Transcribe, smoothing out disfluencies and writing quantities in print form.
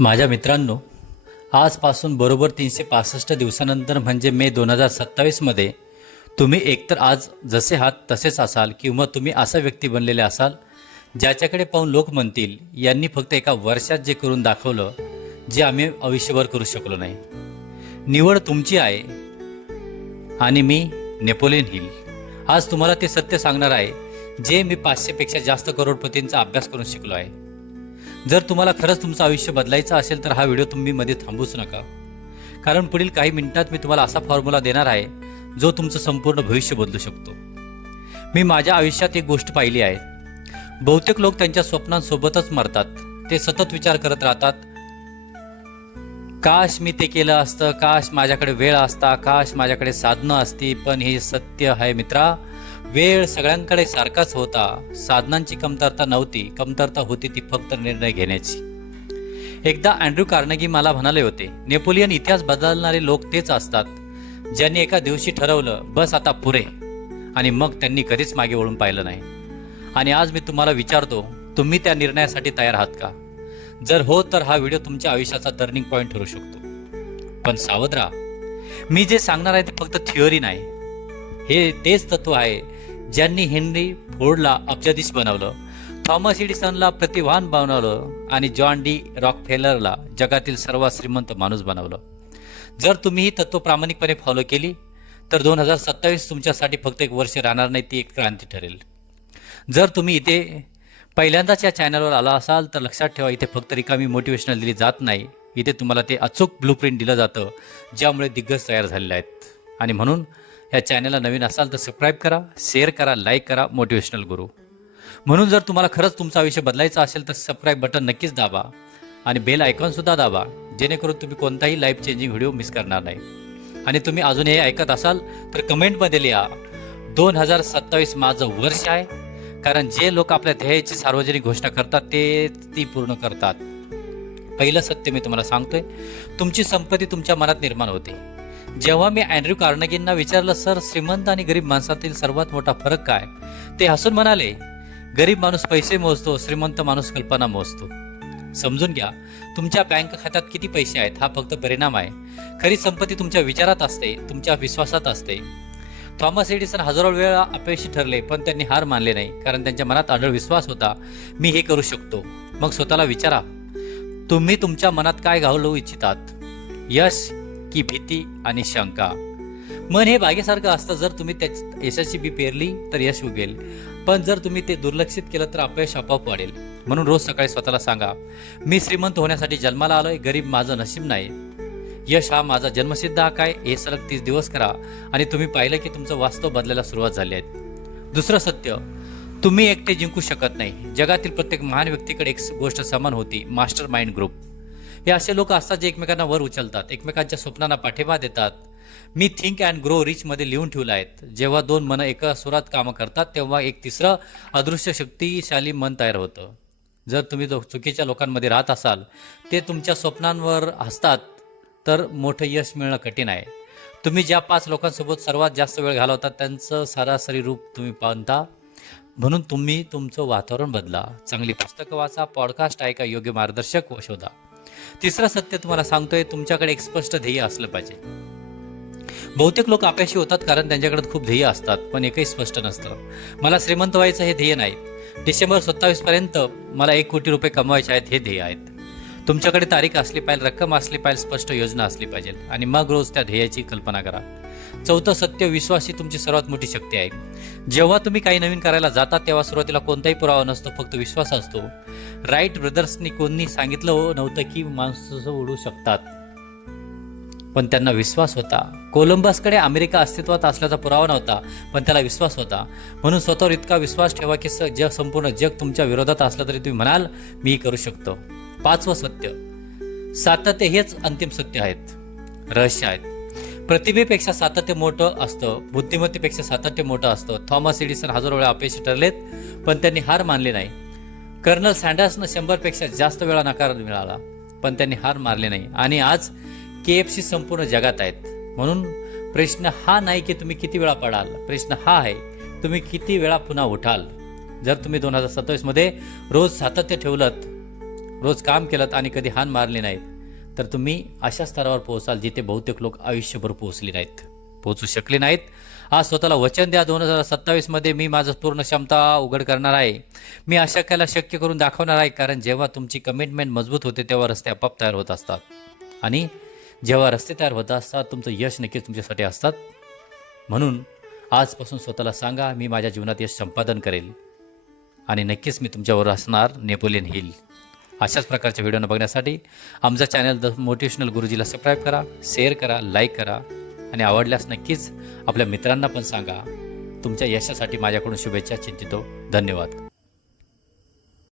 माझ्या मित्रांनो, आजपासून बरोबर 365 दिवसानंतर म्हणजे मे 2027मध्ये तुम्ही एकतर आज जसे आहात तसेच असाल किंवा तुम्ही असा व्यक्ती बनलेले असाल ज्याच्याकडे पाहून लोक म्हणतील यांनी फक्त एका वर्षात जे करून दाखवलं जे आम्ही आयुष्यभर करू शकलो नाही. निवड तुमची आहे आणि मी नेपोलियन हिल आज तुम्हाला ते सत्य सांगणार आहे जे मी 500 पेक्षा जास्त करोडपतींचा अभ्यास करून शिकलो आहे. जर तुम्हाला खरंच तुमचं आयुष्य बदलायचं असेल तर हा व्हिडिओ तुम्ही मध्ये थांबूच नका, कारण पुढील काही मिनिटात मी तुम्हाला असा फॉर्म्युला देणार आहे जो तुमचं संपूर्ण भविष्य बदलू शकतो. मी माझ्या आयुष्यात एक गोष्ट पाहिली आहे. बहुतेक लोक त्यांच्या स्वप्नांसोबतच मरतात. ते सतत विचार करत राहतात, काश मी ते केलं असतं, काश माझ्याकडे वेळ असता, काश माझ्याकडे साधनं असती. पण हे सत्य आहे मित्रा, वेळ सगळ्यांकडे सारखाच होता. साधनांची कमतरता नव्हती, कमतरता होती ती फक्त निर्णय घेण्याची. एकदा अँड्र्यू कार्नेगी मला म्हणाले होते, नेपोलियन इतिहास बदलणारे लोक तेच असतात ज्यांनी एका दिवशी ठरवलं बस आता पुरे, आणि मग त्यांनी कधीच मागे वळून पाहिलं नाही. आणि आज मी तुम्हाला विचारतो, तुम्ही त्या निर्णयासाठी तयार आहात का? जर हो तर हा व्हिडिओ तुमच्या आयुष्याचा टर्निंग पॉईंट ठरू शकतो. पण सावध राहा, मी जे सांगणार आहे ते फक्त थिअरी नाही, हे तेच तत्व आहे ज्यांनी हेनरी फोर्डला अब्जाधीश बनवलं, थॉमस एडिसनला प्रतिभावान बनवलं आणि जॉन डी रॉकफेलरला जगातील सर्वात श्रीमंत माणूस बनवलं. जर तुम्ही ही तत्व प्रामाणिकपणे फॉलो केली तर 2027 तुमच्यासाठी फक्त एक वर्ष राहणार नाही, ती एक क्रांती ठरेल. जर तुम्ही इथे पहिल्यांदाच या चॅनलवर आला असाल तर लक्षात ठेवा, इथे फक्त रिकामी मोटिवेशनल दिली जात नाही, इथे तुम्हाला ते अचूक ब्लूप्रिंट दिलं जातं ज्यामुळे दिग्गज तयार झालेले आहेत. आणि म्हणून या चॅनलला नवीन असाल तर सबस्क्राईब करा, शेअर करा, लाईक करा. मोटिवेशनल गुरु म्हणून जर तुम्हाला खरंच तुमचं आयुष्य बदलायचं असेल तर सबस्क्राईब बटन नक्कीच दाबा आणि बेल आयकॉनसुद्धा दाबा, जेणेकरून तुम्ही कोणताही लाईफ चेंजिंग व्हिडिओ मिस करणार नाही. आणि तुम्ही अजूनही ऐकत असाल तर कमेंटमध्ये लिहा 2027 माझं वर्ष आहे, कारण जे लोक आपल्या ध्येयाची सार्वजनिक घोषणा करतात ते ती पूर्ण करतात. पहिलं सत्य मी तुम्हाला सांगतोय, तुमची संपत्ती तुमच्या मनात निर्माण होते. जेव्हा मी अँड्र्यू कार्नेगींना विचारलं, सर श्रीमंत आणि गरीब माणसातील सर्वात मोठा फरक काय, ते हसून म्हणाले, गरीब माणूस पैसे मोजतो, श्रीमंत माणूस कल्पना मोजतो. समजून घ्या, तुमच्या बँक खात्यात किती पैसे आहेत हा फक्त परिणाम आहे. खरी संपत्ती तुमच्या विचारात असते, तुमच्या विश्वासात असते. थॉमस एडिसन हजारो वेळा अपयशी ठरले पण त्यांनी हार मानले नाही, कारण त्यांच्या मनात अढळ विश्वास होता, मी हे करू शकतो. मग स्वतःला विचारा, तुम्ही तुमच्या मनात काय घालवू इच्छितात, यश की भीती आणि शंका? मन हे बागेसारखं असतं, जर तुम्ही त्या यशाची बी पेरली तर यश उगेल, पण जर तुम्ही ते दुर्लक्षित केलं तर अपयश आपोआप वाढेल. म्हणून रोज सकाळी स्वतःला सांगा, मी श्रीमंत होण्यासाठी जन्माला आलोय, गरीब माझं नशीब नाही, यश हा माझा जन्मसिद्ध हक्क आहे. हे सलग 30 दिवस करा आणि तुम्ही पाहिलं की तुमचं वास्तव बदलायला सुरुवात झाली आहे. दुसरं सत्य, तुम्ही एकटे जिंकू शकत नाही. जगातील प्रत्येक महान व्यक्तीकडे एक गोष्ट समान होती, मास्टर माइंड ग्रुप. हे असे लोक असतात जे एकमेकांना वर उचलतात, एकमेकांच्या स्वप्नांना पाठिंबा देतात. Me think and grow rich मध्ये लिहून ठेवलं आहेत, जेव्हा दोन मन एका सुरात कामं करतात तेव्हा एक तिसरं अदृश्य शक्तिशाली मन तयार होतं. जर तुम्ही चुकीच्या लोकांमध्ये राहत असाल, ते तुमच्या स्वप्नांवर हसतात, तर मोठं यश मिळणं कठीण आहे. तुम्ही ज्या 5 लोकांसोबत सर्वात जास्त वेळ घालवतात त्यांचं सरासरी रूप तुम्ही पाहता. म्हणून तुम्ही तुमचं वातावरण बदला, चांगली पुस्तकं वाचा, पॉडकास्ट ऐका, योग्य मार्गदर्शक शोधा. तिसरं सत्य तुम्हाला सांगतोय, तुमच्याकडे एक स्पष्ट ध्येय असलं पाहिजे. बहुतेक लोक अपयशी होतात कारण त्यांच्याकडे खूप ध्येय असतात पण एकही स्पष्ट नसतं. मला श्रीमंत व्हायचं हे ध्येय नाही, डिसेंबर 27 पर्यंत मला 1 कोटी रुपये कमवायचे आहेत हे ध्येय आहेत. तुमच्याकडे तारीख असली पाहिजे, रक्कम असली पाहिजे, स्पष्ट योजना असली पाहिजे आणि मग रोज त्या ध्येयाची कल्पना करा. चौथं सत्य, विश्वास ही तुमची सर्वात मोठी शक्ती आहे. जेव्हा तुम्ही काही नवीन करायला जाता तेव्हा सुरुवातीला कोणताही पुरावा नसतो, फक्त विश्वास असतो. राईट ब्रदर्सनी कोणी सांगितलं नव्हतं की माणसं उडू शकतात, पण त्यांना विश्वास होता. कोलंबसकडे अमेरिका अस्तित्वात असल्याचा पुरावा नव्हता, पण त्याला विश्वास होता. म्हणून स्वतःवर इतका विश्वास ठेवा की संपूर्ण जग तुमच्या विरोधात असलं तरी तुम्ही म्हणाल मी करू शकतो. 5वं सत्य, सातत्य हेच अंतिम सत्य आहेत, रहस्य आहेत. प्रतिभेपेक्षा सातत्य मोठं असतं, बुद्धिमत्तेपेक्षा सातत्य मोठं असतं. थॉमस एडिसन हजारो वेळा अपयशी ठरलेत पण त्यांनी हार मानली नाही. कर्नल सँडर्सनं 100 पेक्षा जास्त वेळा नकार मिळाला पण त्यांनी हार मारली नाही. आणि आज KFC संपूर्ण जगात आहेत. म्हणून प्रश्न हा नाही की तुम्ही किती वेळा पडाल, प्रश्न हा आहे तुम्ही किती वेळा पुन्हा उठाल. जर तुम्ही 2027 मध्ये रोज सातत्य ठेवलं रोज काम केलं आणि कधी हान मारली नाहीत तर तुम्ही अशा स्तरावर पोहोचाल जिथे बहुतेक लोक आयुष्यभर पोहोचले नाहीत, पोहोचू शकले नाहीत. आज स्वतःला वचन द्या, 2027 मध्ये मी माझं पूर्ण क्षमता उघड करणार आहे. मी अशक्याला शक्य करून दाखवणार आहे. कारण जेव्हा तुमची कमिटमेंट मजबूत होते तेव्हा रस्ते आपोआप तयार होत असतात. आणि जेव्हा रस्ते तयार होत असतात तुमचं यश नक्कीच तुमच्यासाठी असतात. म्हणून आजपासून स्वतःला सांगा, मी माझ्या जीवनात यश संपादन करेल आणि नक्कीच मी तुमच्यावर असणार नेपोलियन हिल. अशाच प्रकारच्या व्हिडिओ बघण्यासाठी आमचा चॅनल द मोटिवेशनल गुरुजीला सबस्क्राईब करा, शेअर करा, लाईक करा आणि आवडल्यास नक्कीच आपल्या मित्रांना पण सांगा. तुमच्या यशासाठी माझ्याकडून शुभेच्छा चिंतितो. धन्यवाद.